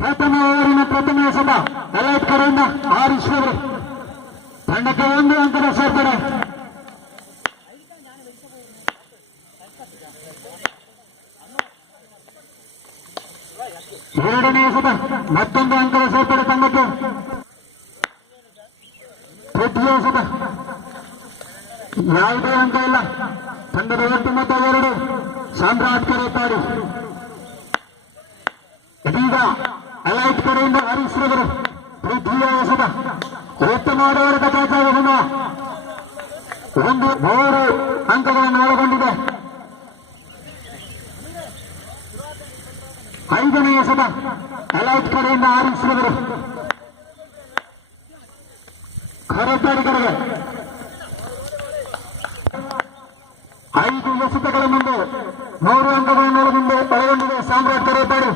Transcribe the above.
ಪ್ರಥಮ ಓವರಿನ ಪ್ರಥಮ ಎಸೆತ ಎಲೈಟ್ ಕಡೆಯಿಂದ ಆರೀಶ್ ಅವರು ತಂಡಕ್ಕೆ 1 ಅಂಕದ ಸೇರ್ಪಡೆ. ಎರಡನೇ ಎಸೆತ ಮತ್ತೊಂದು ಅಂಕದ ಸೇರ್ಪಡೆ ತಂಡಕ್ಕೆ. ತೃತೀಯ ಎಸೆತ ಯಾವುದೇ ಅಂಕ ಇಲ್ಲ. ತಂಡದ ಒಟ್ಟು ಮೊತ್ತ 2. ಸಾಮ್ರಾಟ್ ಕರೆಪಾಡಿ. ಇದೀಗ ಎಲೈಟ್ ಕಡೆಯಿಂದ ಹರೀಶ್ ರವರು ತೃತೀಯ ಎಸೆತ ಉತ್ತಮವಾದವರ ಚಾಚಾಗಮನ 3 ಅಂಕಗಳನ್ನು ಒಳಗೊಂಡಿದೆ. 5ನೇ ಎಸೆತ ಎಲೈಟ್ ಕಡೆಯಿಂದ ಹರೀಶ್ ರವರು ಕರೆಪಾಡಿ ಕಡೆಗೆ 5 ಎಸೆತಗಳ ಮುಂದೆ 3 ಅಂಕಗಳನ್ನು ಒಳಗೊಂಡಿದೆ ಸಾಮ್ರಾಟ್ ಕರೆಪಾಡಿ.